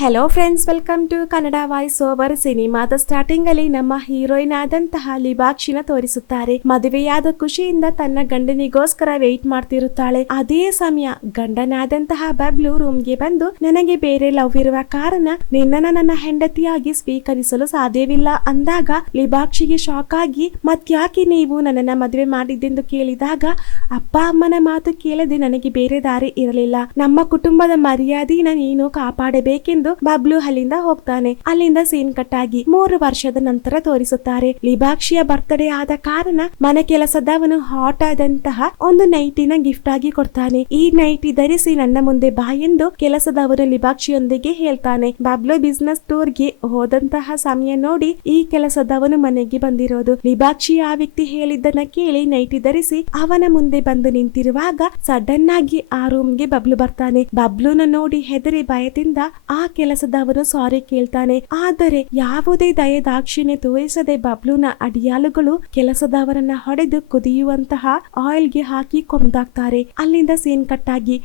Hello friends welcome to Kannada voice over ಸಿನಿಮಾದ starting ಅಲ್ಲಿ ನಮ್ಮ ಹೀರೋಯಿನ್ ಆದಂತಹ ಲಿಬಾಕ್ಷಿನ ತೋರಿಸುತ್ತಾರೆ. ಮದುವೆಯಾದ ಖುಷಿಯಿಂದ ತನ್ನ ಗಂಡನಿಗೋಸ್ಕರ ವೆಯ್ಟ್ ಮಾಡ್ತಿರುತ್ತಾಳೆ. ಅದೇ ಸಮಯ ಗಂಡನಾದಂತಹ ಬಬ್ಲು ರೂಮ್ಗೆ ಬಂದು ನನಗೆ ಬೇರೆ ಲವ್ ಇರುವ ಕಾರಣ ನಿನ್ನನ್ನ ನನ್ನ ಹೆಂಡತಿಯಾಗಿ ಸ್ವೀಕರಿಸಲು ಸಾಧ್ಯವಿಲ್ಲ ಅಂದಾಗ ಲಿಬಾಕ್ಷಿಗೆ ಶಾಕ್ ಆಗಿ ಮತ್ಯಾಕೆ ನೀವು ನನ್ನನ್ನ ಮದುವೆ ಮಾಡಿದ್ದೆಂದು ಕೇಳಿದಾಗ, ಅಪ್ಪ, ಅಮ್ಮನ ಮಾತು ಕೇಳದೆ ನನಗೆ ಬೇರೆ ದಾರಿ ಇರಲಿಲ್ಲ. ನಮ್ಮ ಕುಟುಂಬದ ಮರ್ಯಾದೆನ ನೀನು ಕಾಪಾಡಬೇಕೆಂದು ಬಬ್ಲು ಅಲ್ಲಿಂದ ಹೋಗ್ತಾನೆ. ಅಲ್ಲಿಂದ ಸೀನ್ ಕಟ್ ಆಗಿ ಮೂರು ವರ್ಷದ ನಂತರ ತೋರಿಸುತ್ತಾರೆ. ಲಿಬಾಕ್ಷಿಯ ಬರ್ತ್ಡೇ ಆದ ಕಾರಣ ಮನೆ ಕೆಲಸದವನು ಹಾಟ್ ಆದಂತಹ ಒಂದು ನೈಟಿನ ಗಿಫ್ಟ್ ಆಗಿ ಕೊಡ್ತಾನೆ. ಈ ನೈಟಿ ಧರಿಸಿ ನನ್ನ ಮುಂದೆ ಬಾ ಎಂದು ಕೆಲಸದವನು ಲಿಬಾಕ್ಷಿಯೊಂದಿಗೆ ಹೇಳ್ತಾನೆ. ಬಬ್ಲು ಬಿಸ್ನೆಸ್ ಟೂರ್ಗೆ ಹೋದಂತಹ ಸಮಯ ನೋಡಿ ಈ ಕೆಲಸದವನು ಮನೆಗೆ ಬಂದಿರೋದು. ಲಿಬಾಕ್ಷಿ ಆ ವ್ಯಕ್ತಿ ಹೇಳಿದ್ದನ್ನ ಕೇಳಿ ನೈಟಿ ಧರಿಸಿ ಅವನ ಮುಂದೆ ಬಂದು ನಿಂತಿರುವಾಗ ಸಡನ್ ಆಗಿ ಆ ರೂಮ್ಗೆ ಬಬ್ಲು ಬರ್ತಾನೆ. ಬಬ್ಲುನ ನೋಡಿ ಹೆದರಿ ಭಯದಿಂದ ಆ ಕೆಲಸದವನು ಸಾರಿ ಕೇಳ್ತಾನೆ. ಆದರೆ ಯಾವುದೇ ದಯ ದಾಕ್ಷಿಣ್ಯ ತೋರಿಸದೆ ಬಬ್ಲುನ ಅಡಿಯಾಲುಗಳು ಕೆಲಸದವರನ್ನ ಹೊಡೆದು ಕುದಿಯುವಂತಹ ಆಯಿಲ್ಗೆ ಹಾಕಿ ಕೊಂದಾಕ್ತಾರೆ. ಅಲ್ಲಿಂದ ಸೀನ್ ಕಟ್ ಆಗಿ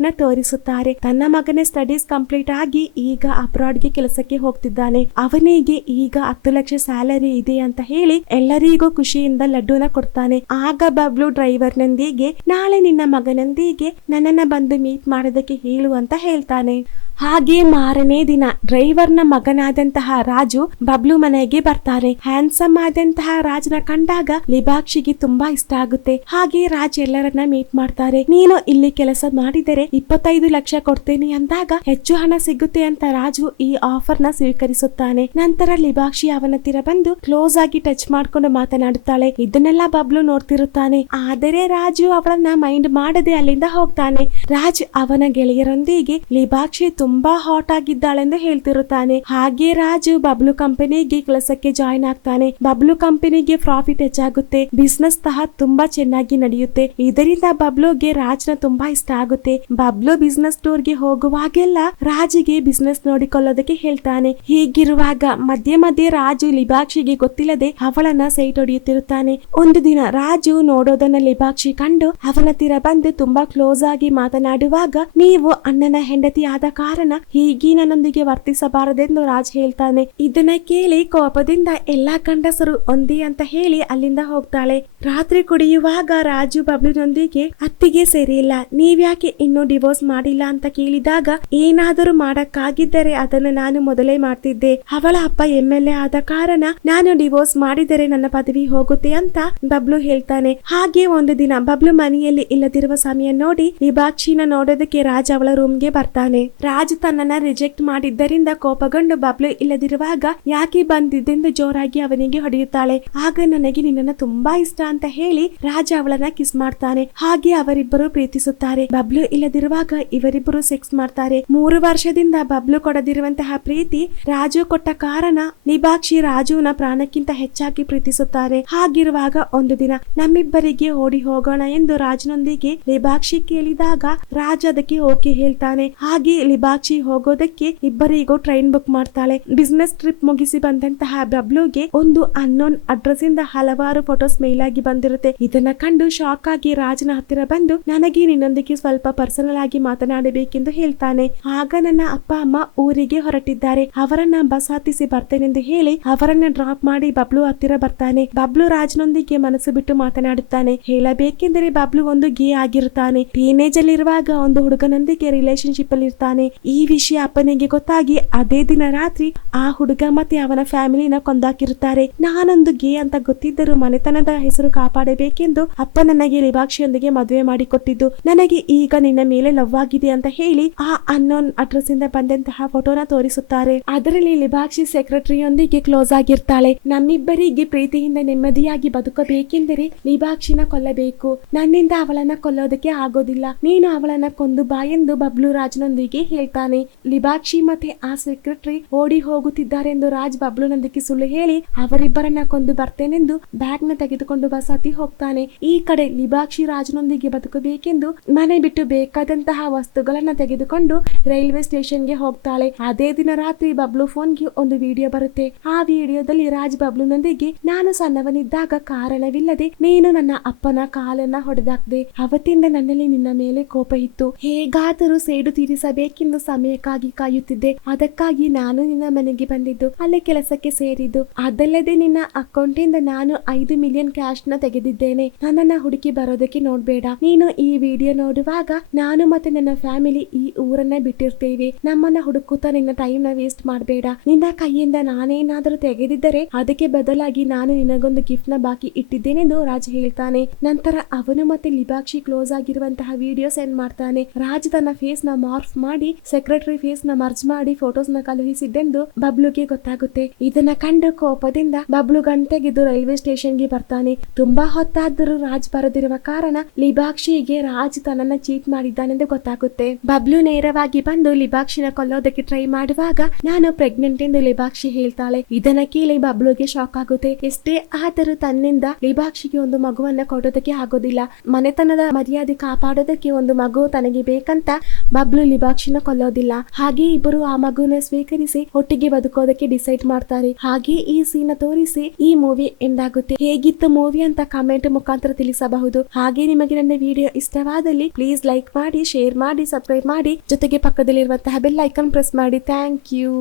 ನ ತೋರಿಸುತ್ತಾರೆ. ತನ್ನ ಮಗನ ಸ್ಟಡೀಸ್ ಕಂಪ್ಲೀಟ್ ಆಗಿ ಈಗ ಅಬ್ರಾಡ್ಗೆ ಕೆಲಸಕ್ಕೆ ಹೋಗ್ತಿದ್ದಾನೆ. ಅವನಿಗೆ ಈಗ ಹತ್ತು ಲಕ್ಷ ಸ್ಯಾಲರಿ ಇದೆ ಅಂತ ಹೇಳಿ ಎಲ್ಲರಿಗೂ ಖುಷಿಯಿಂದ ಲಡ್ಡೂನ ಕೊಡ್ತಾನೆ. ಆಗ ಬಬ್ಲು ಡ್ರೈವರ್ ನಂದಿಗೆ, ನಾಳೆ ನಿನ್ನ ಮಗನೊಂದಿಗೆ ನನ್ನನ್ನ ಬಂದು ಮೀಟ್ ಮಾಡೋದಕ್ಕೆ ಹೇಳು ಅಂತ ಹೇಳ್ತಾನೆ. ಹಾಗೆ ಮಾರನೇ ದಿನ ಡ್ರೈವರ್ನ ಮಗನಾದಂತಹ ರಾಜು ಬಬ್ಲು ಮನೆಗೆ ಬರ್ತಾರೆ. ಹ್ಯಾಂಡ್ಸಮ್ ಆದಂತಹ ರಾಜ್ನ ಕಂಡಾಗ ಲಿಬಾಕ್ಷಿಗೆ ತುಂಬಾ ಇಷ್ಟ ಆಗುತ್ತೆ. ಹಾಗೆ ರಾಜ್ ಎಲ್ಲರನ್ನ ಮೀಟ್ ಮಾಡ್ತಾರೆ. ನೀನು ಇಲ್ಲಿ ಕೆಲಸ ಮಾಡಿದರೆ ಇಪ್ಪತ್ತೈದು ಲಕ್ಷ ಕೊಡ್ತೇನೆ ಅಂದಾಗ ಹೆಚ್ಚು ಹಣ ಸಿಗುತ್ತೆ ಅಂತ ರಾಜು ಈ ಆಫರ್ನ ಸ್ವೀಕರಿಸುತ್ತಾನೆ. ನಂತರ ಲಿಬಾಕ್ಷಿ ಅವನ ಹತ್ತಿರ ಬಂದು ಕ್ಲೋಸ್ ಆಗಿ ಟಚ್ ಮಾಡ್ಕೊಂಡು ಮಾತನಾಡುತ್ತಾಳೆ. ಇದನ್ನೆಲ್ಲ ಬಬ್ಲು ನೋಡ್ತಿರುತ್ತಾನೆ. ಆದರೆ ರಾಜು ಅವಳನ್ನ ಮೈಂಡ್ ಮಾಡದೆ ಅಲ್ಲಿಂದ ಹೋಗ್ತಾನೆ. ರಾಜ್ ಅವನ ಗೆಳೆಯರೊಂದಿಗೆ ಲಿಬಾಕ್ಷಿ ತುಂಬಾ ಹಾಟ್ ಆಗಿದ್ದಾಳೆಂದು ಹೇಳ್ತಿರುತ್ತಾನೆ. ಹಾಗೆ ರಾಜು ಬಬ್ಲು ಕಂಪನಿಗೆ ಕೆಲಸಕ್ಕೆ ಜಾಯಿನ್ ಆಗ್ತಾನೆ. ಬಬ್ಲು ಕಂಪನಿಗೆ ಪ್ರಾಫಿಟ್ ಹೆಚ್ಚಾಗುತ್ತೆ. ಬಿಸ್ನೆಸ್ ಸಹ ತುಂಬಾ ಚೆನ್ನಾಗಿ ನಡೆಯುತ್ತೆ. ಇದರಿಂದ ಬಬ್ಲುಗೆ ರಾಜ್ನ ತುಂಬಾ ಇಷ್ಟ ಆಗುತ್ತೆ. ಬಬ್ಲು ಬಿಸ್ನೆಸ್ಗೆ ಹೋಗುವಾಗೆಲ್ಲ ರಾಜಿಗೆ ಬಿಸ್ನೆಸ್ ನೋಡಿಕೊಳ್ಳೋದಕ್ಕೆ ಹೇಳ್ತಾನೆ. ಹೀಗಿರುವಾಗ ಮಧ್ಯೆ ಮಧ್ಯೆ ರಾಜು ಲಿಬಾಕ್ಷಿಗೆ ಗೊತ್ತಿಲ್ಲದೆ ಅವಳನ್ನ ಸೈಟ್ ಹೊಡೆಯುತ್ತಿರುತ್ತಾನೆ. ಒಂದು ದಿನ ರಾಜು ನೋಡೋದನ್ನ ಲಿಬಾಕ್ಷಿ ಕಂಡು ಅವನ ತೀರ ಬಂದು ತುಂಬಾ ಕ್ಲೋಸ್ ಆಗಿ ಮಾತನಾಡುವಾಗ, ನೀವು ಅಣ್ಣನ ಹೆಂಡತಿ ಆದ ಕಾರಣ ಹೀಗೆ ನನ್ನೊಂದಿಗೆ ವರ್ತಿಸಬಾರದೆಂದು ರಾಜ್ ಹೇಳ್ತಾನೆ. ಇದನ್ನ ಕೇಳಿ ಕೋಪದಿಂದ ಎಲ್ಲಾ ಗಂಡಸರು ಒಂದೇ ಅಂತ ಹೇಳಿ ಅಲ್ಲಿಂದ ಹೋಗ್ತಾಳೆ. ರಾತ್ರಿ ಕುಡಿಯುವಾಗ ರಾಜು ಬಬ್ಲಿನೊಂದಿಗೆ, ಅತ್ತಿಗೆ ಸೇರಿಲ್ಲ ನೀವ್ಯಾಕೆ ಇನ್ನೂ ಡಿವೋರ್ಸ್ ಮಾಡಿಲ್ಲ ಅಂತ ಕೇಳಿದಾಗ ಏನಾದರೂ ಮಾಡಕ್ಕಾಗಿದ್ದರೆ ಅದನ್ನು ನಾನು ಮೊದಲೇ ಮಾಡ್ತಿದ್ದೆ. ಅವಳ ಅಪ್ಪ ಎಂ ಎಲ್ ಎ ಆದ ಕಾರಣ ನಾನು ಡಿವೋರ್ಸ್ ಮಾಡಿದರೆ ನನ್ನ ಪದವಿ ಹೋಗುತ್ತೆ ಅಂತ ಬಬ್ಲು ಹೇಳ್ತಾನೆ. ಹಾಗೆ ಒಂದು ದಿನ ಬಬ್ಲು ಮನೆಯಲ್ಲಿ ಇಲ್ಲದಿರುವ ಸಮಯ ನೋಡಿ ವಿಭಾಕ್ಷಿನ ನೋಡೋದಕ್ಕೆ ರಾಜ್ ಅವಳ ರೂಮ್ಗೆ ಬರ್ತಾನೆ. ರಾಜ್ ತನ್ನನ್ನ ರಿಜೆಕ್ಟ್ ಮಾಡಿದ್ದರಿಂದ ಕೋಪಗೊಂಡು ಬಬ್ಲು ಇಲ್ಲದಿರುವಾಗ ಯಾಕೆ ಬಂದಿದ್ದೆಂದು ಜೋರಾಗಿ ಅವನಿಗೆ ಹೊಡೆಯುತ್ತಾಳೆ. ಆಗ ನನಗೆ ನಿನ್ನನ್ನ ತುಂಬಾ ಇಷ್ಟ ಅಂತ ಹೇಳಿ ರಾಜ ಅವಳನ್ನ ಕಿಸ್ ಮಾಡ್ತಾನೆ. ಹಾಗೆ ಅವರಿಬ್ಬರು ಪ್ರೀತಿಸುತ್ತಾರೆ. ಬಬ್ಲು ಇಲ್ಲದಿರುವಾಗ ಇವರಿಬ್ಬರು ಸೆಕ್ಸ್ ಮಾಡ್ತಾರೆ. ಮೂರು ವರ್ಷದಿಂದ ಬಬ್ಲು ಕೊಡದಿರುವಂತಹ ಪ್ರೀತಿ ರಾಜು ಕೊಟ್ಟ ಕಾರಣ ನಿಭಾಕ್ಷಿ ರಾಜುನ ಪ್ರಾಣಕ್ಕಿಂತ ಹೆಚ್ಚಾಗಿ ಪ್ರೀತಿಸುತ್ತಾರೆ. ಹಾಗಿರುವಾಗ ಒಂದು ದಿನ ನಮ್ಮಿಬ್ಬರಿಗೆ ಓಡಿ ಹೋಗೋಣ ಎಂದು ರಾಜನೊಂದಿಗೆ ನಿಭಾಕ್ಷಿ ಕೇಳಿದಾಗ ರಾಜ ಅದಕ್ಕೆ ಓಕೆ ಹೇಳ್ತಾನೆ. ಹಾಗೆ ಲಿಬಾಕ್ಷಿ ಹೋಗೋದಕ್ಕೆ ಇಬ್ಬರಿಗೂ ಟ್ರೈನ್ ಬುಕ್ ಮಾಡ್ತಾಳೆ. ಬಿಸ್ನೆಸ್ ಟ್ರಿಪ್ ಮುಗಿಸಿ ಬಂದಂತಹ ಬಬ್ಲುಗೆ ಒಂದು ಅನ್ನೋನ್ ಅಡ್ರೆಸ್ ಇಂದ ಹಲವಾರು ಫೋಟೋಸ್ ಮೇಲ್ ಆಗಿ ಬಂದಿರುತ್ತೆ. ಇದನ್ನ ಕಂಡು ಶಾಕ್ ಆಗಿ ರಾಜನ ಹತ್ತಿರ ಬಂದು ನನಗೆ ನಿನ್ನೊಂದಿಗೆ ಸ್ವಲ್ಪ ಪರ್ಸನಲ್ ಆಗಿ ಮಾತನಾಡಬೇಕೆಂದು ಹೇಳ್ತಾನೆ. ಆಗ ನನ್ನ ಅಪ್ಪ, ಅಮ್ಮ ಊರಿಗೆ ಹೊರಟಿದ್ದಾರೆ. ಅವರನ್ನ ಬಸ್ ಹತ್ತಿಸಿ ಬರ್ತೇನೆಂದು ಹೇಳಿ ಅವರನ್ನ ಡ್ರಾಪ್ ಮಾಡಿ ಬಬ್ಲು ಹತ್ತಿರ ಬರ್ತಾನೆ. ಬಬ್ಲು ರಾಜನೊಂದಿಗೆ ಮನಸ್ಸು ಬಿಟ್ಟು ಮಾತನಾಡುತ್ತಾನೆ. ಹೇಳಬೇಕೆಂದರೆ ಬಬ್ಲು ಒಂದು ಗೇ ಆಗಿರುತ್ತಾನೆ ಟೀನೇಜ್ ಅಲ್ಲಿರುವಾಗ ಒಂದು ಹುಡುಗನೊಂದಿಗೆ ರಿಲೇಶನ್ಶಿಪ್ ಅಲ್ಲಿ ಇರ್ತಾನೆ ಈ ವಿಷಯ ಅಪ್ಪನಿಗೆ ಗೊತ್ತಾಗಿ ಅದೇ ದಿನ ರಾತ್ರಿ ಆ ಹುಡುಗ ಮತ್ತೆ ಅವನ ಫ್ಯಾಮಿಲಿನ ಕೊಂದಾಕಿರುತ್ತಾರೆ. ನಾನೊಂದು ಗೇ ಅಂತ ಗೊತ್ತಿದ್ದರೂ ಮನೆತನದ ಹೆಸರು ಕಾಪಾಡಬೇಕೆಂದು ಅಪ್ಪ ನನಗೆ ಲಿಬಾಕ್ಷಿಯೊಂದಿಗೆ ಮದುವೆ ಮಾಡಿಕೊಟ್ಟಿದ್ದು. ನನಗೆ ಈಗ ನಿನ್ನ ಮೇಲೆ ಲವ್ ಆಗಿದೆ ಅಂತ ಹೇಳಿ ಆ ಅನ್ನೋನ್ ಅಡ್ರೆಸ್ ಇಂದ ಬಂದಂತಹ ಫೋಟೋನ ತೋರಿಸುತ್ತಾರೆ. ಅದರಲ್ಲಿ ಲಿಬಾಕ್ಷಿ ಸೆಕ್ರೆಟರಿಯೊಂದಿಗೆ ಕ್ಲೋಸ್ ಆಗಿರ್ತಾಳೆ. ನಮ್ಮಿಬ್ಬರಿಗೆ ಪ್ರೀತಿಯಿಂದ ನೆಮ್ಮದಿಯಾಗಿ ಬದುಕಬೇಕೆಂದರೆ ಲಿಬಾಕ್ಷಿನ ಕೊಲ್ಲಬೇಕು. ನನ್ನಿಂದ ಅವಳನ್ನ ಕೊಲ್ಲೋದಕ್ಕೆ ಆಗೋದಿಲ್ಲ. ನೀನು ಅವಳನ್ನ ಕೊಂದು ಬಾ ಎಂದು ಬಬ್ಲು ರಾಜ್ನೊಂದಿಗೆ ಹೇಳ್ತಾನೆ, ಲಿಬಾಕ್ಷಿ ಮತ್ತೆ ಆ ಸೆಕ್ರೆಟರಿ ಓಡಿ ಹೋಗುತ್ತಿದ್ದಾರೆಂದು ರಾಜ್ ಬಬ್ಲುನೊಂದಿಗೆ ಸುಳ್ಳು ಹೇಳಿ ಅವರಿಬ್ಬರನ್ನ ಕೊಂದು ಬರ್ತೇನೆಂದು ಬ್ಯಾಗ್ನ ತೆಗೆದುಕೊಂಡು ಬಸಾತಿ ಹೋಗ್ತಾನೆ. ಈ ಕಡೆ ಲಿಬಾಕ್ಷಿ ರಾಜನೊಂದಿಗೆ ಬದುಕಬೇಕೆಂದು ಮನೆ ಬಿಟ್ಟು ಬೇಕಾದಂತಹ ವಸ್ತುಗಳನ್ನ ತೆಗೆದುಕೊಂಡು ರೈಲ್ವೆ ಸ್ಟೇಷನ್ಗೆ ಹೋಗ್ತಾಳೆ. ಅದೇ ದಿನ ರಾತ್ರಿ ಬಬ್ಲು ಫೋನ್ಗೆ ಒಂದು ವಿಡಿಯೋ ಬರುತ್ತೆ. ಆ ವಿಡಿಯೋದಲ್ಲಿ ರಾಜ್ ಬಬ್ಲುನೊಂದಿಗೆ, ನಾನು ಸಣ್ಣವನಿದ್ದಾಗ ಕಾರಣವಿಲ್ಲದೆ ನೀನು ನನ್ನ ಅಪ್ಪನ ಕಾಲನ್ನ ಹೊಡೆದಾಕ್ದೆ. ಅವತ್ತಿಂದ ನನ್ನಲ್ಲಿ ನಿನ್ನ ಮೇಲೆ ಕೋಪ ಇತ್ತು. ಹೇಗಾದರೂ ಸೇಡು ತೀರಿಸಬೇಕೆಂದು ಸಮಯಕ್ಕಾಗಿ ಕಾಯುತ್ತಿದ್ದೆ. ಅದಕ್ಕಾಗಿ ನಾನು ನಿನ್ನ ಮನೆಗೆ ಬಂದಿದ್ದು, ಅಲ್ಲೇ ಕೆಲಸಕ್ಕೆ ಸೇರಿದ್ದು. ಅದಲ್ಲದೆ ನಿನ್ನ ಅಕೌಂಟ್ ಇಂದ ನಾನು ಐದು ಮಿಲಿಯನ್ ಕ್ಯಾಶ್ನ ತೆಗೆದಿದ್ದೇನೆ. ನನ್ನನ್ನ ಹುಡುಕಿ ಬರೋದಕ್ಕೆ ನೋಡ್ಬೇಡ. ನೀನು ಈ ವಿಡಿಯೋ ನೋಡುವಾಗ ನಾನು ಮತ್ತೆ ನನ್ನ ಫ್ಯಾಮಿಲಿ ಈ ಊರನ್ನ ಬಿಟ್ಟಿರ್ತೇವೆ. ನಮ್ಮನ್ನ ಹುಡುಕುತ್ತಾ ನಿನ್ನ ಟೈಮ್ನ ವೇಸ್ಟ್ ಮಾಡಬೇಡ. ನಿನ್ನ ಕೈಯಿಂದ ನಾನೇನಾದರೂ ತೆಗೆದಿದ್ದರೆ ಅದಕ್ಕೆ ಬದಲಾಗಿ ನಾನು ನಿನಗೊಂದು ಗಿಫ್ಟ್ನ ಬಾಕಿ ಇಟ್ಟಿದ್ದೇನೆ ಎಂದು ರಾಜ್ ಹೇಳ್ತಾನೆ. ನಂತರ ಅವನು ಮತ್ತೆ ಲಿಬಾಕ್ಷಿ ಕ್ಲೋಸ್ ಆಗಿರುವಂತಹ ವಿಡಿಯೋ ಸೆಂಡ್ ಮಾಡ್ತಾನೆ. ರಾಜ್ ತನ್ನ ಫೇಸ್ನ ಮಾರ್ಫ್ ಮಾಡಿ ಸೆಕ್ರೆಟರಿ ಫೀಸ್ನ ಮರ್ಜ್ ಮಾಡಿ ಫೋಟೋಸ್ನ ಕಳುಹಿಸಿದ್ದೆಂದು ಬಬ್ಲುಗೆ ಗೊತ್ತಾಗುತ್ತೆ. ಇದನ್ನ ಕಂಡು ಕೋಪದಿಂದ ಬಬ್ಲು ಗಂಟೆಗಿದ್ದು ರೈಲ್ವೆ ಸ್ಟೇಷನ್ಗೆ ಬರ್ತಾನೆ. ತುಂಬಾ ಹೊತ್ತಾದರೂ ರಾಜ್ ಬರದಿರುವ ಕಾರಣ ಲಿಬಾಕ್ಷಿಗೆ ರಾಜ್ ತನ್ನ ಚೀಟ್ ಮಾಡಿದ್ದಾನೆಂದು ಗೊತ್ತಾಗುತ್ತೆ. ಬಬ್ಲು ನೇರವಾಗಿ ಬಂದು ಲಿಬಾಕ್ಷಿನ ಕೊಲ್ಲೋದಕ್ಕೆ ಟ್ರೈ ಮಾಡುವಾಗ, ನಾನು ಪ್ರೆಗ್ನೆಂಟ್ ಎಂದು ಲಿಬಾಕ್ಷಿ ಹೇಳ್ತಾಳೆ. ಇದನ್ನ ಕೇಳಿ ಬಬ್ಲುಗೆ ಶಾಕ್ ಆಗುತ್ತೆ. ಎಷ್ಟೇ ಆದರೂ ತನ್ನಿಂದ ಲಿಬಾಕ್ಷಿಗೆ ಒಂದು ಮಗುವನ್ನ ಕೊಡೋದಕ್ಕೆ ಆಗೋದಿಲ್ಲ. ಮನೆತನದ ಮರ್ಯಾದೆ ಕಾಪಾಡೋದಕ್ಕೆ ಒಂದು ಮಗು ತನಗೆ ಬೇಕಂತ ಬಬ್ಲು ಲಿಬಾಕ್ಷಿನ ಕೊಲ್ಲೋದಿಲ್ಲ. ಹಾಗೆ ಇಬ್ಬರು ಆ ಮಗುನ ಸ್ವೀಕರಿಸಿ ಒಟ್ಟಿಗೆ ಬದುಕೋದಕ್ಕೆ ಡಿಸೈಡ್ ಮಾಡ್ತಾರೆ. ಹಾಗೆ ಈ ಸೀನ ತೋರಿಸಿ ಈ ಮೂವಿ ಎಂಡ್ ಆಗುತ್ತೆ. ಹೇಗಿತ್ತು ಮೂವಿ ಅಂತ ಕಾಮೆಂಟ್ ಮುಖಾಂತರ ತಿಳಿಸಬಹುದು. ಹಾಗೆ ನಿಮಗೆ ನನ್ನ ವಿಡಿಯೋ ಇಷ್ಟವಾದಲ್ಲಿ ಪ್ಲೀಸ್ ಲೈಕ್ ಮಾಡಿ ಶೇರ್ ಮಾಡಿ ಸಬ್ಸ್ಕ್ರೈಬ್ ಮಾಡಿ. ಜೊತೆಗೆ ಪಕ್ಕದಲ್ಲಿರುವಂತಹ ಬೆಲ್ ಐಕಾನ್ ಪ್ರೆಸ್ ಮಾಡಿ. Thank you